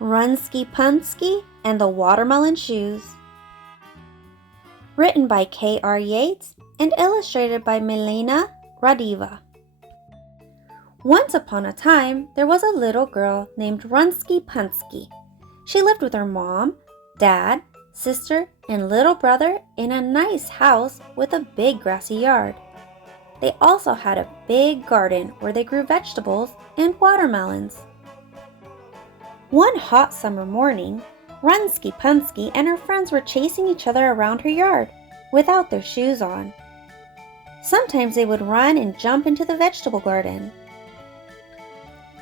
Runski, Punski, and the Watermelon Shoes. Written by K.R. Yates and illustrated by Milena Radiva. Once upon a time, there was a little girl named Runski Punski. She lived with her mom, dad, sister, and little brother in a nice house with a big grassy yard. They also had a big garden where they grew vegetables and watermelons. One hot summer morning, Runski Punski and her friends were chasing each other around her yard without their shoes on. Sometimes they would run and jump into the vegetable garden.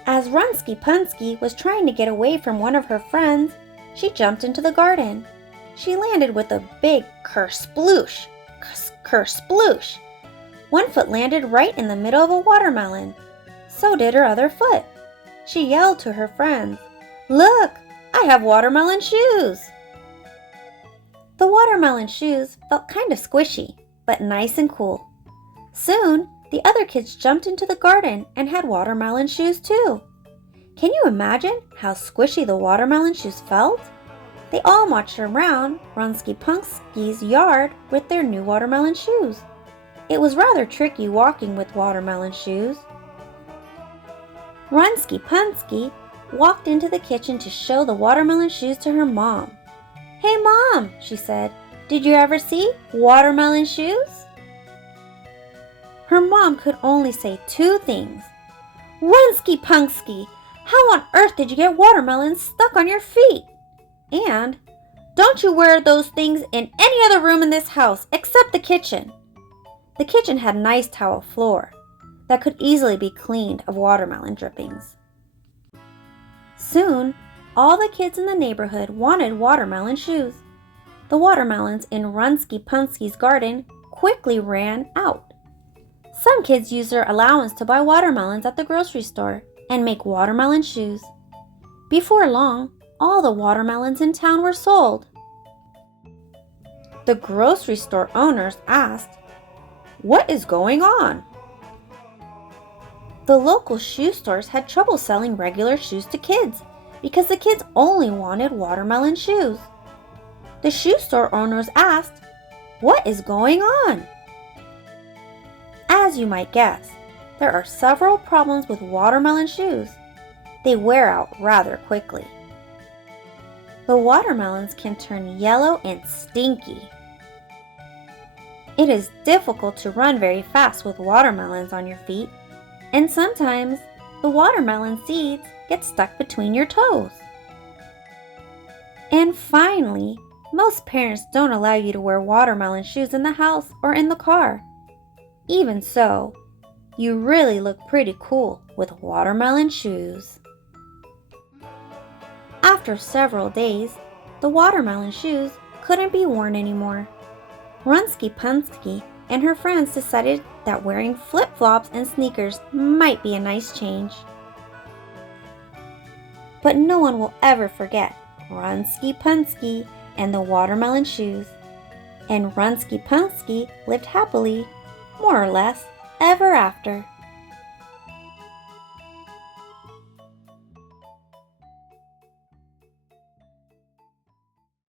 As Runski Punski was trying to get away from one of her friends, she jumped into the garden. She landed with a big kersploosh, kersploosh. One foot landed right in the middle of a watermelon. So did her other foot. She yelled to her friends, "Look, I have watermelon shoes!" The watermelon shoes felt kind of squishy, but nice and cool. Soon, the other kids jumped into the garden and had watermelon shoes too. Can you imagine how squishy the watermelon shoes felt? They all marched around Runski Punski's yard with their new watermelon shoes. It was rather tricky walking with watermelon shoes. Runski Punski walked into the kitchen to show the watermelon shoes to her mom. "Hey Mom," she said, "did you ever see watermelon shoes?" Her mom could only say two things. "Runski Punski, how on earth did you get watermelons stuck on your feet?" And, "Don't you wear those things in any other room in this house except the kitchen." The kitchen had a nice tile floor that could easily be cleaned of watermelon drippings. Soon, all the kids in the neighborhood wanted watermelon shoes. The watermelons in Runski Punski's garden quickly ran out. Some kids used their allowance to buy watermelons at the grocery store and make watermelon shoes. Before long, all the watermelons in town were sold. The grocery store owners asked, "What is going on?" The local shoe stores had trouble selling regular shoes to kids because the kids only wanted watermelon shoes. The shoe store owners asked, "What is going on?" As you might guess, there are several problems with watermelon shoes. They wear out rather quickly. The watermelons can turn yellow and stinky. It is difficult to run very fast with watermelons on your feet, and sometimes the watermelon seeds get stuck between your toes. And finally, most parents don't allow you to wear watermelon shoes in the house or in the car. Even so, you really look pretty cool with watermelon shoes. After several days, the watermelon shoes couldn't be worn anymore. Runski Punski and her friends decided that wearing flip-flops and sneakers might be a nice change. But no one will ever forget Runski Punski and the watermelon shoes. And Runski Punski lived happily, more or less, ever after.